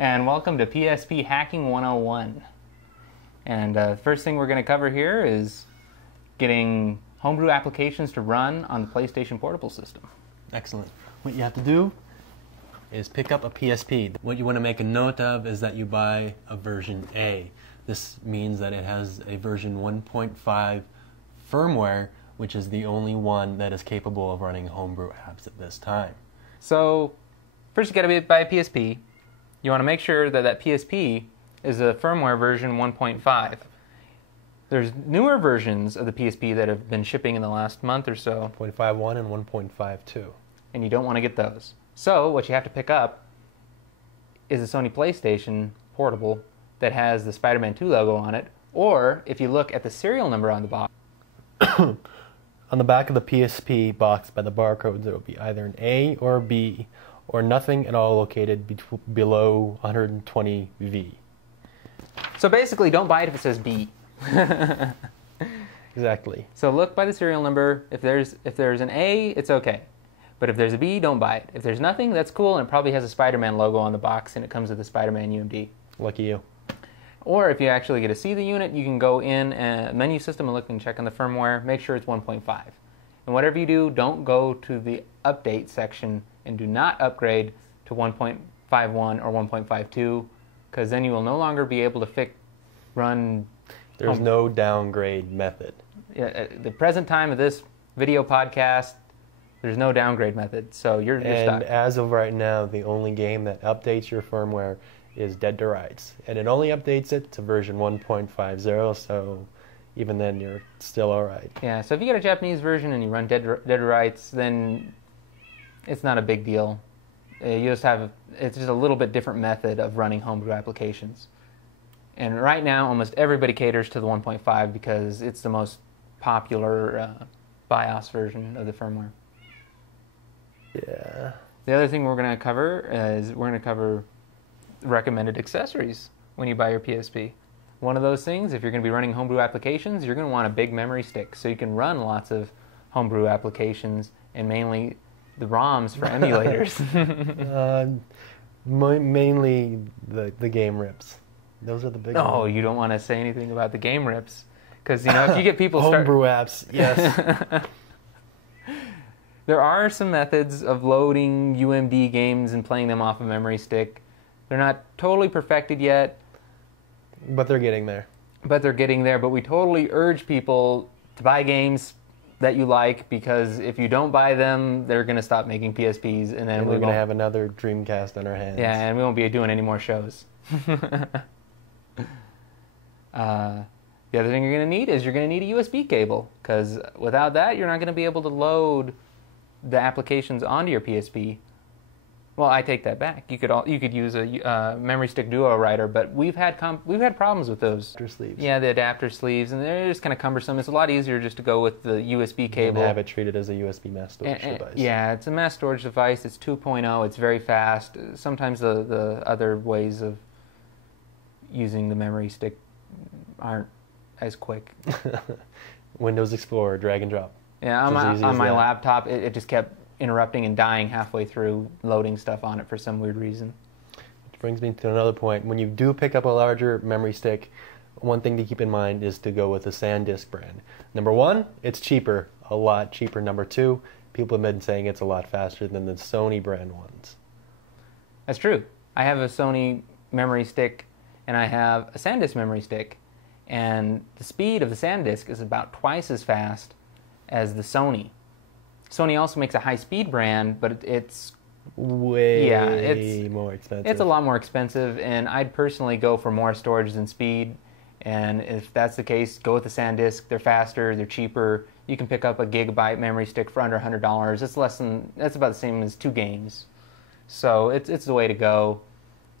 and welcome to PSP Hacking 101. And the first thing we're going to cover here is getting homebrew applications to run on the PlayStation Portable system. Excellent. What you have to do is pick up a PSP. What you want to make a note of is that you buy a version A. This means that it has a version 1.5 firmware, which is the only one that is capable of running homebrew apps at this time. So first you got to buy a PSP. You want to make sure that that PSP is a firmware version 1.5. There's newer versions of the PSP that have been shipping in the last month or so. 1.51 and 1.52. And you don't want to get those. So what you have to pick up is a Sony PlayStation Portable that has the Spider-Man 2 logo on it, or if you look at the serial number on the box. On the back of the PSP box by the barcodes, there will be either an A or a B, or nothing at all located below 120V. So basically, don't buy it if it says B. Exactly. So look by the serial number. If there's an A, it's okay. But if there's a B, don't buy it. If there's nothing, that's cool, and it probably has a Spider-Man logo on the box, and it comes with the Spider-Man UMD. Lucky you. Or if you actually get to see the unit, you can go in menu system and look and check on the firmware. Make sure it's 1.5. And whatever you do, don't go to the update section and do not upgrade to 1.51 or 1.52, because then you will no longer be able to run. There's no downgrade method. At the present time of this video podcast, there's no downgrade method, so you're stuck. And as of right now, the only game that updates your firmware is Dead to Rights. And it only updates it to version 1.50, so even then you're still alright. Yeah, so if you get a Japanese version and you run Dead to Rights, then it's not a big deal. It's just a little bit different method of running homebrew applications. And right now, almost everybody caters to the 1.5 because it's the most popular BIOS version of the firmware. Yeah. The other thing we're going to cover is we're going to cover recommended accessories when you buy your PSP. One of those things, if you're going to be running homebrew applications, you're going to want a big memory stick so you can run lots of homebrew applications, and mainly the ROMs for emulators. Mainly the game rips. Those are the big Oh, ones. you don't want to say anything about the game rips, because if you get people homebrew apps, yes. There are some methods of loading UMD games and playing them off a memory stick. They're not totally perfected yet. But they're getting there. But we totally urge people to buy games that you like, because if you don't buy them, they're going to stop making PSPs, and then we're going to have another Dreamcast on our hands. Yeah, and we won't be doing any more shows. The other thing you're going to need is a USB cable, because without that, you're not going to be able to load the applications onto your PSP. Well, I take that back. You could use a memory stick duo writer, but we've had problems with those. Adapter sleeves. Yeah, the adapter sleeves, and they're just kind of cumbersome. It's a lot easier just to go with the USB cable. And have it treated as a USB mass storage device. Yeah, it's a mass storage device. It's 2.0. It's very fast. Sometimes the other ways of using the memory stick aren't as quick. Windows Explorer, drag and drop. Yeah, on my laptop, it just kept interrupting and dying halfway through loading stuff on it for some weird reason. Which brings me to another point. When you do pick up a larger memory stick, one thing to keep in mind is to go with the SanDisk brand. Number one, it's cheaper, a lot cheaper. Number two, people have been saying it's a lot faster than the Sony brand ones. That's true. I have a Sony memory stick and I have a SanDisk memory stick, and the speed of the SanDisk is about twice as fast as the Sony. Sony also makes a high-speed brand, but it's way more expensive. It's a lot more expensive, and I'd personally go for more storage than speed. And if that's the case, go with the SanDisk. They're faster, they're cheaper. You can pick up a gigabyte memory stick for under $100. That's about the same as 2 games. So it's the way to go.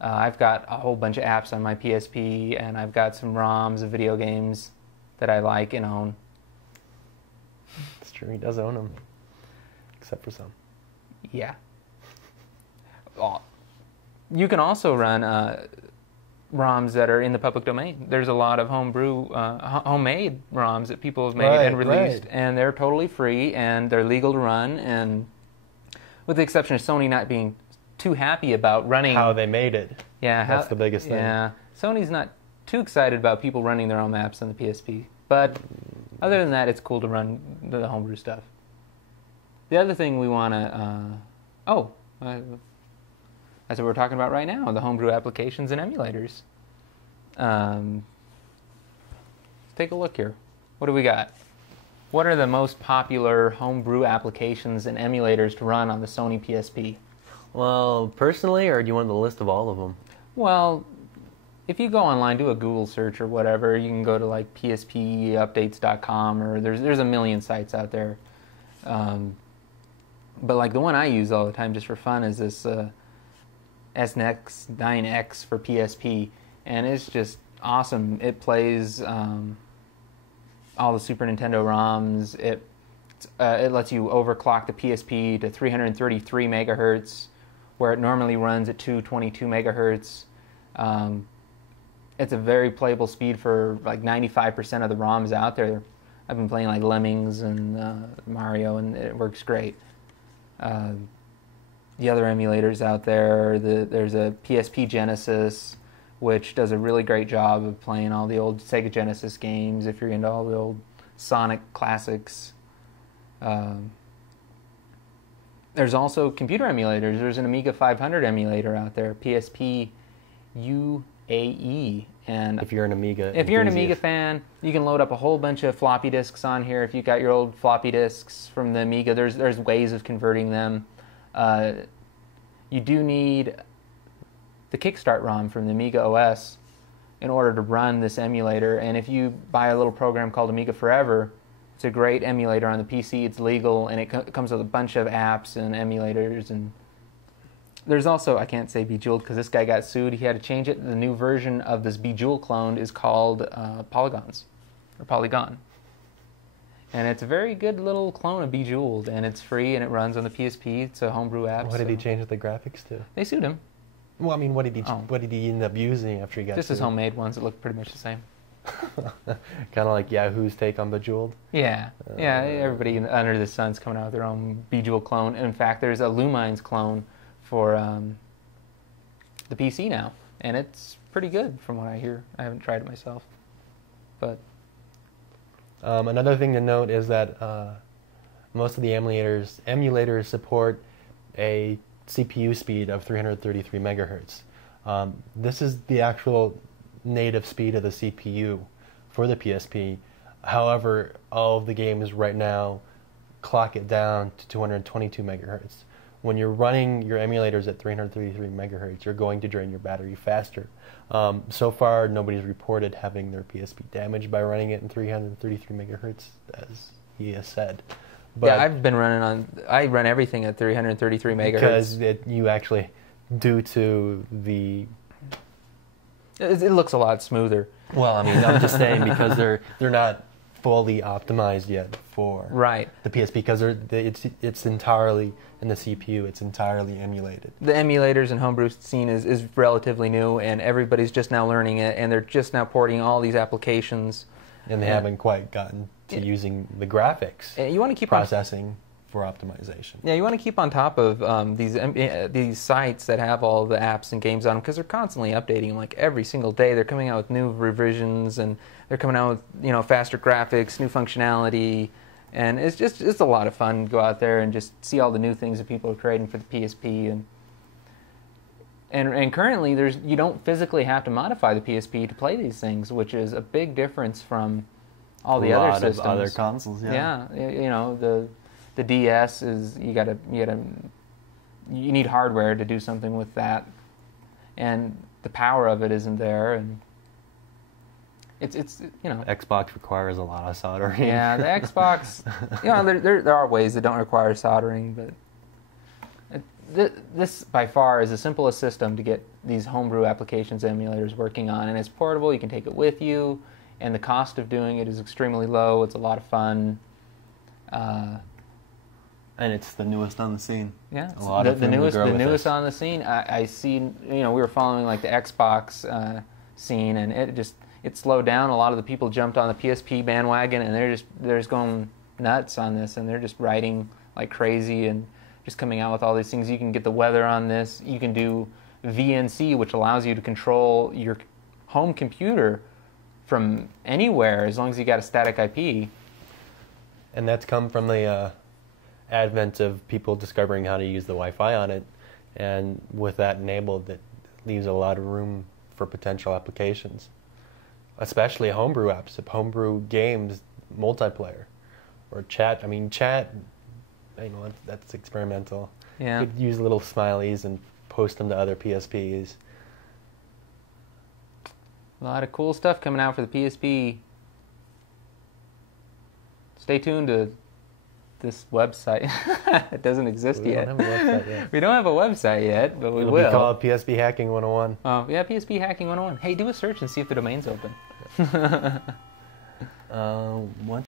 I've got a whole bunch of apps on my PSP, and I've got some ROMs of video games that I like and own. It's true, he does own them. Except for some. Yeah. You can also run ROMs that are in the public domain. There's a lot of homebrew, homemade ROMs that people have made and released, and they're totally free, and they're legal to run, and with the exception of Sony not being too happy about running. How they made it. Yeah, that's the biggest thing. Yeah, Sony's not too excited about people running their own maps on the PSP, but other than that, it's cool to run the homebrew stuff. The other thing we want to, that's what we're talking about right now, the homebrew applications and emulators. Let's take a look here. What do we got? What are the most popular homebrew applications and emulators to run on the Sony PSP? Well, personally, or do you want the list of all of them? Well, if you go online, do a Google search or whatever, you can go to like pspupdates.com, or there's a million sites out there. But like the one I use all the time just for fun is this SNX 9X for PSP, and it's just awesome. It plays all the Super Nintendo ROMs. It lets you overclock the PSP to 333 megahertz, where it normally runs at 222 megahertz. It's a very playable speed for like 95% of the ROMs out there. I've been playing like Lemmings and Mario, and it works great. The other emulators out there, there's a PSP Genesis, which does a really great job of playing all the old Sega Genesis games if you're into all the old Sonic classics. There's also computer emulators. There's an Amiga 500 emulator out there, PSP UAE. And if you're an Amiga fan, you can load up a whole bunch of floppy disks on here. If you got your old floppy disks from the Amiga, there's ways of converting them. You do need the Kickstart ROM from the Amiga OS in order to run this emulator. And if you buy a little program called Amiga Forever, it's a great emulator on the PC. It's legal, and it comes with a bunch of apps and emulators. And there's also, I can't say Bejeweled because this guy got sued. He had to change it. The new version of this Bejeweled clone is called Polygons, or Polygon. And it's a very good little clone of Bejeweled, and it's free, and it runs on the PSP. It's a homebrew app. What did he change the graphics to? They sued him. Well, I mean, what did he end up using after he got just sued? his homemade ones that look pretty much the same. Kind of like Yahoo's take on Bejeweled? Yeah. Yeah, everybody under the sun's coming out with their own Bejeweled clone. In fact, there's a Lumines clone for the PC now, and it's pretty good from what I hear. I haven't tried it myself. But another thing to note is that most of the emulators support a CPU speed of 333 megahertz. This is the actual native speed of the CPU for the PSP. However, all of the games right now clock it down to 222 megahertz. When you're running your emulators at 333 megahertz, you're going to drain your battery faster. So far, nobody's reported having their PSP damaged by running it in 333 megahertz, as he has said. But yeah, I run everything at 333 megahertz. Because you actually, due to the... It looks a lot smoother. Well, I mean, I'm just saying because they're not fully optimized yet for the PSP, because it's entirely in the CPU. It's entirely emulated. The emulators and homebrew scene is relatively new, and everybody's just now learning it, and they're just now porting all these applications. And they haven't quite gotten to using the graphics you want to keep processing for optimization. Yeah, you want to keep on top of these sites that have all the apps and games on them, because they're constantly updating them. Like every single day, they're coming out with new revisions, and they're coming out with faster graphics, new functionality, and it's a lot of fun to go out there and just see all the new things that people are creating for the PSP. And currently, you don't physically have to modify the PSP to play these things, which is a big difference from all the other systems. A lot of other consoles, yeah. Yeah, the DS is you need hardware to do something with that, and the power of it isn't there, and it's Xbox requires a lot of soldering. Yeah, the Xbox, there are ways that don't require soldering, but this by far is the simplest system to get these homebrew applications emulators working on, and it's portable. You can take it with you, and the cost of doing it is extremely low. It's a lot of fun. And it's the newest on the scene. Yeah, a lot of the newest on the scene. I see. We were following like the Xbox scene, and it slowed down. A lot of the people jumped on the PSP bandwagon, and they're just going nuts on this, and they're just writing like crazy and just coming out with all these things. You can get the weather on this. You can do VNC, which allows you to control your home computer from anywhere as long as you got a static IP. And that's come from the advent of people discovering how to use the Wi-Fi on it. And with that enabled, it leaves a lot of room for potential applications, especially homebrew apps, homebrew games, multiplayer, or chat. I mean, chat, you know, that's experimental. Yeah. You could use little smileys and post them to other PSPs. A lot of cool stuff coming out for the PSP. Stay tuned to this website. It doesn't exist yet. We don't have a website yet. We don't have a website yet, but we will. It'll be called PSP Hacking101. Oh, yeah, PSP Hacking101. Hey, do a search and see if the domain's open. What